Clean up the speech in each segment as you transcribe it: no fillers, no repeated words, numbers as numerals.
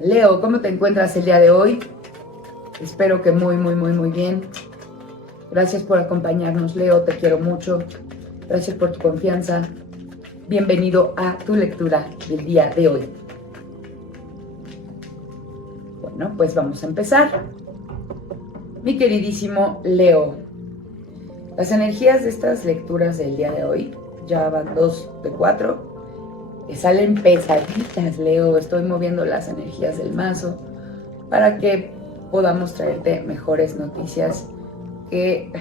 Leo, ¿cómo te encuentras el día de hoy? Espero que muy bien. Gracias por acompañarnos, Leo, te quiero mucho. Gracias por tu confianza. Bienvenido a tu lectura del día de hoy. Bueno, pues vamos a empezar. Mi queridísimo Leo, las energías de estas lecturas del día de hoy, ya van 2 de 4, salen pesaditas, Leo. Estoy moviendo las energías del mazo para que podamos traerte mejores noticias que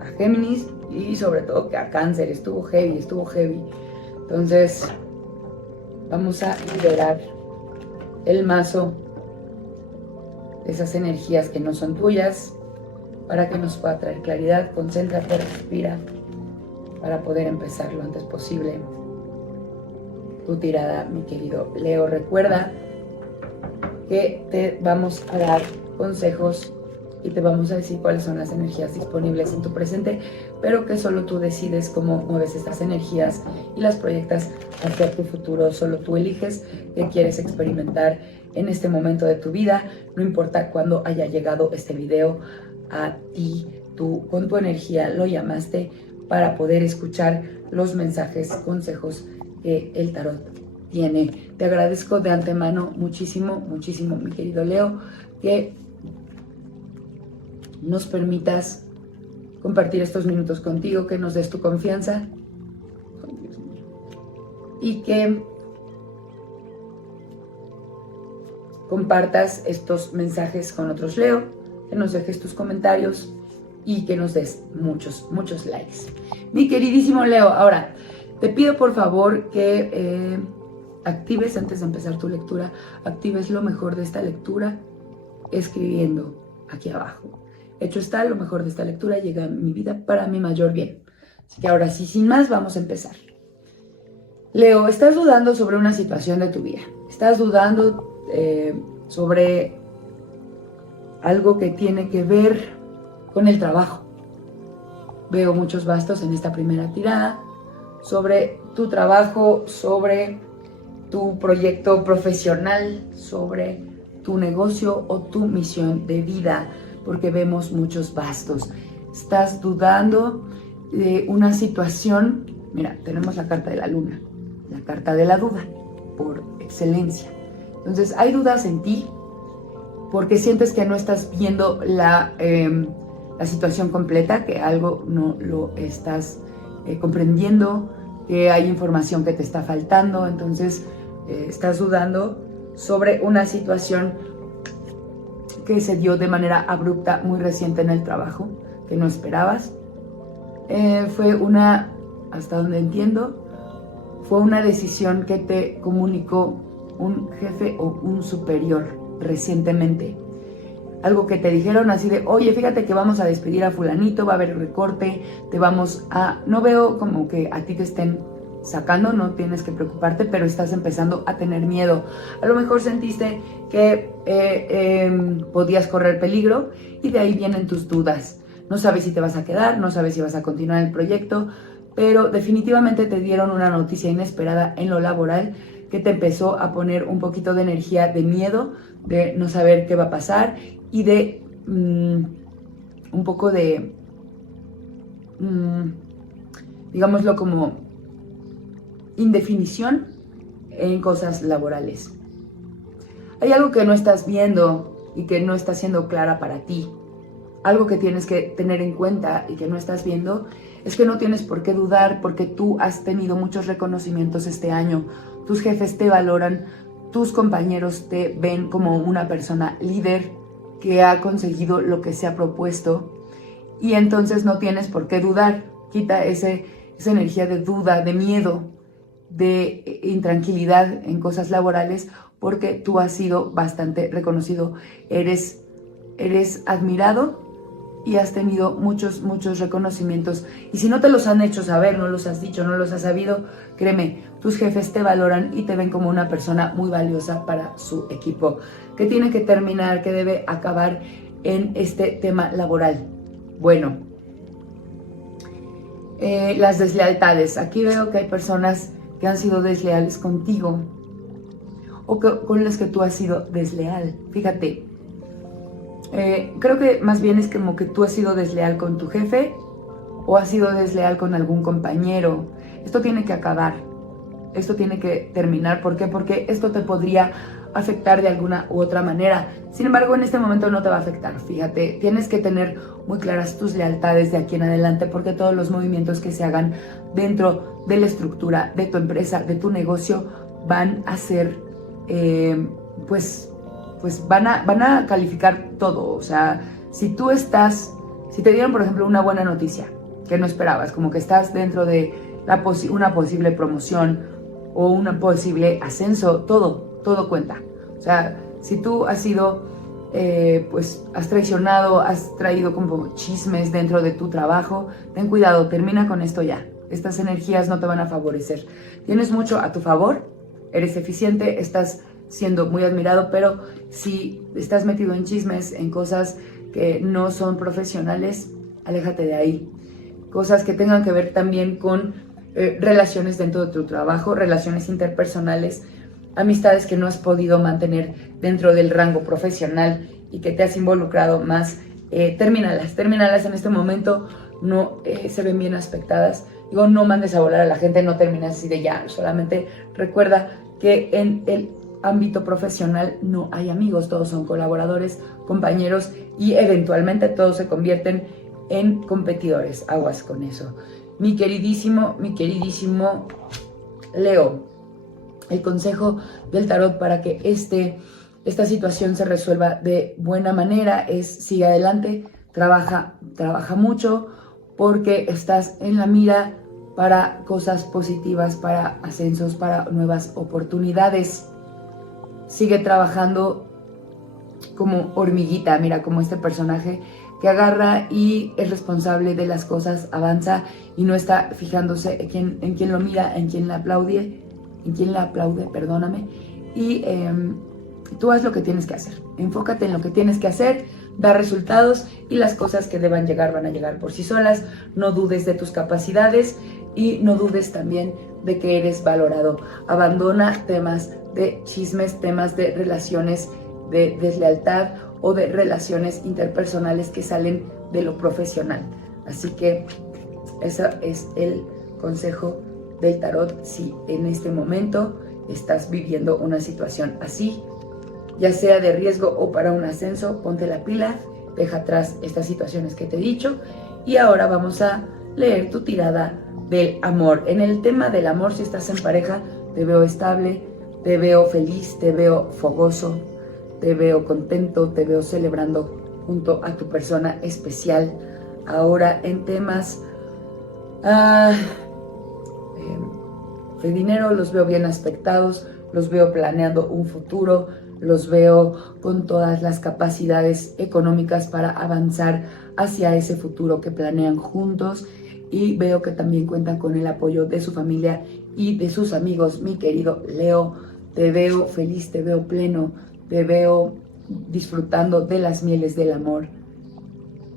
a Géminis y sobre todo que a Cáncer. Estuvo heavy. Entonces vamos a liberar el mazo de esas energías que no son tuyas para que nos pueda traer claridad. Concéntrate, respira para poder empezar lo antes posible tu tirada, mi querido Leo. Recuerda que te vamos a dar consejos y te vamos a decir cuáles son las energías disponibles en tu presente, pero que solo tú decides cómo mueves estas energías y las proyectas hacia tu futuro. Solo tú eliges qué quieres experimentar en este momento de tu vida. No importa cuándo haya llegado este video a ti, tú con tu energía lo llamaste para poder escuchar los mensajes, consejos que el tarot tiene. Te agradezco de antemano muchísimo, mi querido Leo, que nos permitas compartir estos minutos contigo, que nos des tu confianza y que compartas estos mensajes con otros, Leo, que nos dejes tus comentarios y que nos des muchos likes. Mi queridísimo Leo, ahora te pido por favor que actives, antes de empezar tu lectura, actives lo mejor de esta lectura escribiendo aquí abajo. Hecho está, lo mejor de esta lectura llega a mi vida para mi mayor bien. Así que ahora sí, sin más, vamos a empezar. Leo, estás dudando sobre una situación de tu vida. Estás dudando sobre algo que tiene que ver con el trabajo. Veo muchos bastos en esta primera tirada sobre tu trabajo, sobre tu proyecto profesional, sobre tu negocio o tu misión de vida, porque vemos muchos bastos. Estás dudando de una situación. Mira, tenemos la carta de la luna, la carta de la duda, por excelencia. Entonces, hay dudas en ti porque sientes que no estás viendo la situación completa, que algo no lo estás comprendiendo, que hay información que te está faltando. Entonces, estás dudando sobre una situación que se dio de manera abrupta, muy reciente en el trabajo, que no esperabas. Fue una, hasta donde entiendo, fue una decisión que te comunicó un jefe o un superior recientemente. Algo que te dijeron así de, oye, fíjate que vamos a despedir a fulanito, va a haber recorte, te vamos a... No veo como que a ti te estén sacando, no tienes que preocuparte, pero estás empezando a tener miedo. A lo mejor sentiste que podías correr peligro y de ahí vienen tus dudas. No sabes si te vas a quedar, no sabes si vas a continuar el proyecto, pero definitivamente te dieron una noticia inesperada en lo laboral que te empezó a poner un poquito de energía de miedo, de no saber qué va a pasar y de un poco de, digámoslo como indefinición en cosas laborales. Hay algo que no estás viendo y que no está siendo clara para ti. Algo que tienes que tener en cuenta y que no estás viendo es que no tienes por qué dudar, porque tú has tenido muchos reconocimientos este año. Tus jefes te valoran, tus compañeros te ven como una persona líder que ha conseguido lo que se ha propuesto, y entonces no tienes por qué dudar. Quita esa energía de duda, de miedo, de intranquilidad en cosas laborales, porque tú has sido bastante reconocido, eres admirado y has tenido muchos reconocimientos. Y si no te los han hecho saber, no los has dicho, no los has sabido, créeme, tus jefes te valoran y te ven como una persona muy valiosa para su equipo, que tiene que terminar, que debe acabar en este tema laboral. Bueno, las deslealtades. Aquí veo que hay personas que han sido desleales contigo, con las que tú has sido desleal. Fíjate, creo que más bien es como que tú has sido desleal con tu jefe o has sido desleal con algún compañero. Esto tiene que acabar, esto tiene que terminar. ¿Por qué? Porque esto te podría afectar de alguna u otra manera. Sin embargo, en este momento no te va a afectar. Fíjate, tienes que tener muy claras tus lealtades de aquí en adelante, porque todos los movimientos que se hagan dentro de la estructura de tu empresa, de tu negocio, van a ser, pues van a calificar todo. O sea, si te dieron, por ejemplo, una buena noticia que no esperabas, como que estás dentro de una posible promoción o un posible ascenso, todo cuenta. O sea, si tú has sido, pues has traicionado, has traído como chismes dentro de tu trabajo, ten cuidado, termina con esto ya. Estas energías no te van a favorecer. Tienes mucho a tu favor, eres eficiente, estás siendo muy admirado, pero si estás metido en chismes, en cosas que no son profesionales, aléjate de ahí. Cosas que tengan que ver también con relaciones dentro de tu trabajo, relaciones interpersonales, amistades que no has podido mantener dentro del rango profesional y que te has involucrado más, termínalas en este momento. No se ven bien aspectadas. Digo, no mandes a volar a la gente, no termines así de ya. Solamente recuerda que en el ámbito profesional no hay amigos, todos son colaboradores, compañeros, y eventualmente todos se convierten en competidores. Aguas con eso. Mi queridísimo Leo, el consejo del tarot para que esta situación se resuelva de buena manera es: sigue adelante, trabaja mucho, porque estás en la mira para cosas positivas, para ascensos, para nuevas oportunidades. Sigue trabajando como hormiguita, mira, como este personaje que agarra y es responsable de las cosas, avanza y no está fijándose en quién lo mira, en quién la aplaude, perdóname. Y tú haz lo que tienes que hacer, enfócate en lo que tienes que hacer, da resultados, y las cosas que deban llegar van a llegar por sí solas. No dudes de tus capacidades y no dudes también de que eres valorado. Abandona temas de chismes, temas de relaciones de deslealtad o de relaciones interpersonales que salen de lo profesional. Así que ese es el consejo del tarot. Si en este momento estás viviendo una situación así, ya sea de riesgo o para un ascenso, ponte la pila, deja atrás estas situaciones que te he dicho. Y ahora vamos a leer tu tirada del amor. En el tema del amor, si estás en pareja, te veo estable, te veo feliz, te veo fogoso, te veo contento, te veo celebrando junto a tu persona especial. Ahora en temas de dinero, los veo bien aspectados, los veo planeando un futuro, los veo con todas las capacidades económicas para avanzar hacia ese futuro que planean juntos, y veo que también cuentan con el apoyo de su familia y de sus amigos. Mi querido Leo, te veo feliz, te veo pleno, te veo disfrutando de las mieles del amor,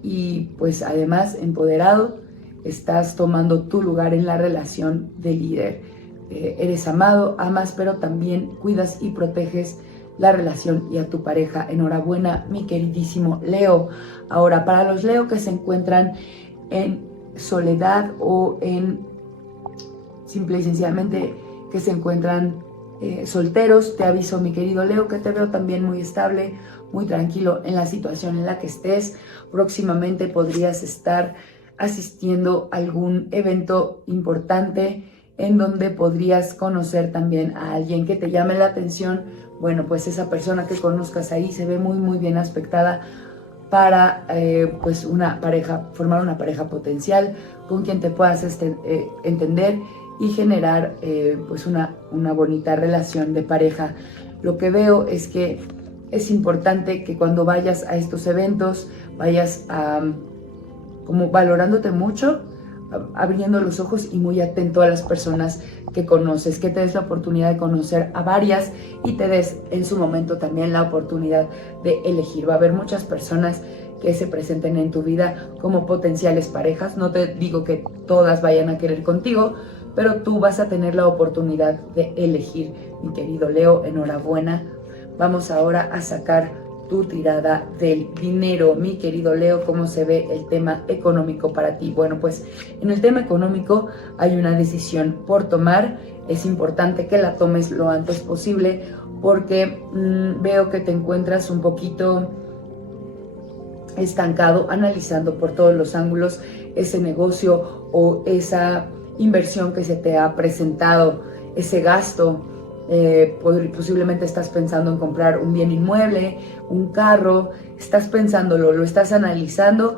y pues además empoderado. Estás tomando tu lugar en la relación de líder. Eres amado, amas, pero también cuidas y proteges la relación y a tu pareja. Enhorabuena, mi queridísimo Leo. Ahora, para los Leo que se encuentran en soledad o simple y sencillamente que se encuentran solteros, te aviso, mi querido Leo, que te veo también muy estable, muy tranquilo en la situación en la que estés. Próximamente podrías estar asistiendo a algún evento importante en donde podrías conocer también a alguien que te llame la atención. Bueno, pues esa persona que conozcas ahí se ve muy, muy bien aspectada para pues formar una pareja potencial con quien te puedas entender y generar pues una bonita relación de pareja. Lo que veo es que es importante que cuando vayas a estos eventos vayas como valorándote mucho, abriendo los ojos y muy atento a las personas que conoces, que te des la oportunidad de conocer a varias y te des en su momento también la oportunidad de elegir. Va a haber muchas personas que se presenten en tu vida como potenciales parejas. No te digo que todas vayan a querer contigo, pero tú vas a tener la oportunidad de elegir Mi querido Leo, enhorabuena. Vamos ahora a sacar tu tirada del dinero. Mi querido Leo, ¿cómo se ve el tema económico para ti? Bueno, pues en el tema económico hay una decisión por tomar. Es importante que la tomes lo antes posible porque veo que te encuentras un poquito estancado, analizando por todos los ángulos ese negocio o esa inversión que se te ha presentado, ese gasto. Posiblemente estás pensando en comprar un bien inmueble, un carro, estás pensándolo, lo estás analizando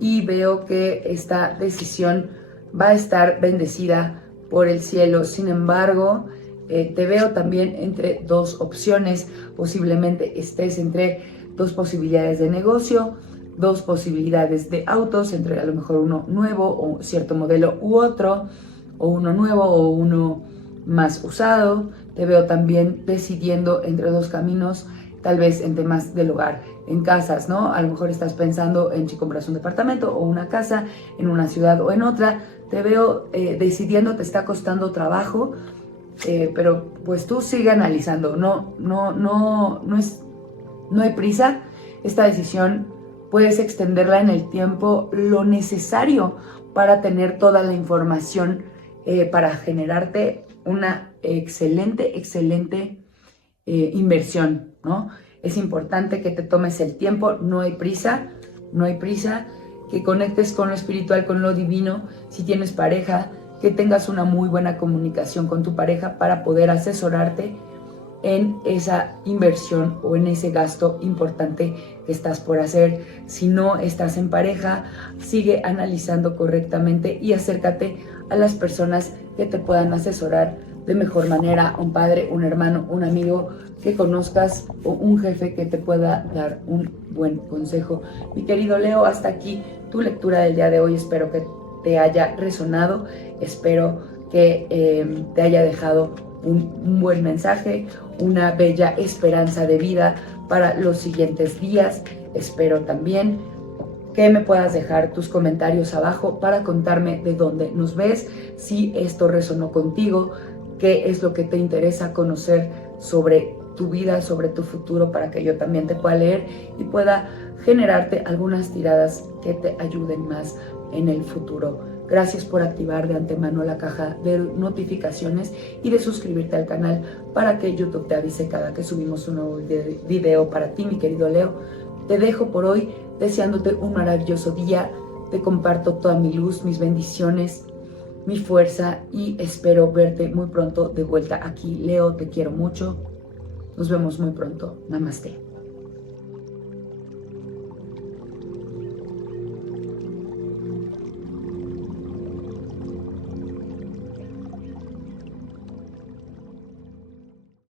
y veo que esta decisión va a estar bendecida por el cielo. Sin embargo, te veo también entre dos opciones, posiblemente estés entre dos posibilidades de negocio, dos posibilidades de autos, entre a lo mejor uno nuevo o cierto modelo u otro, o uno nuevo o uno más usado. Te veo también decidiendo entre dos caminos, tal vez en temas del hogar, en casas, ¿no? A lo mejor estás pensando en si compras un departamento o una casa en una ciudad o en otra. Te veo decidiendo, te está costando trabajo, pero pues tú sigue analizando. No hay prisa. Esta decisión puedes extenderla en el tiempo lo necesario para tener toda la información para generarte una excelente inversión, ¿no? Es importante que te tomes el tiempo, no hay prisa, que conectes con lo espiritual, con lo divino. Si tienes pareja, que tengas una muy buena comunicación con tu pareja para poder asesorarte en esa inversión o en ese gasto importante que estás por hacer. Si no estás en pareja, sigue analizando correctamente y acércate a las personas que te puedan asesorar de mejor manera, un padre, un hermano, un amigo que conozcas o un jefe que te pueda dar un buen consejo. Mi querido Leo, hasta aquí tu lectura del día de hoy. Espero que te haya resonado, espero que te haya dejado un buen mensaje, una bella esperanza de vida para los siguientes días. Espero también que me puedas dejar tus comentarios abajo para contarme de dónde nos ves, si esto resonó contigo, qué es lo que te interesa conocer sobre tu vida, sobre tu futuro, para que yo también te pueda leer y pueda generarte algunas tiradas que te ayuden más en el futuro. Gracias por activar de antemano la caja de notificaciones y de suscribirte al canal para que YouTube te avise cada que subimos un nuevo video para ti, mi querido Leo. Te dejo por hoy deseándote un maravilloso día. Te comparto toda mi luz, mis bendiciones, mi fuerza y espero verte muy pronto de vuelta aquí. Leo, te quiero mucho. Nos vemos muy pronto. Namaste.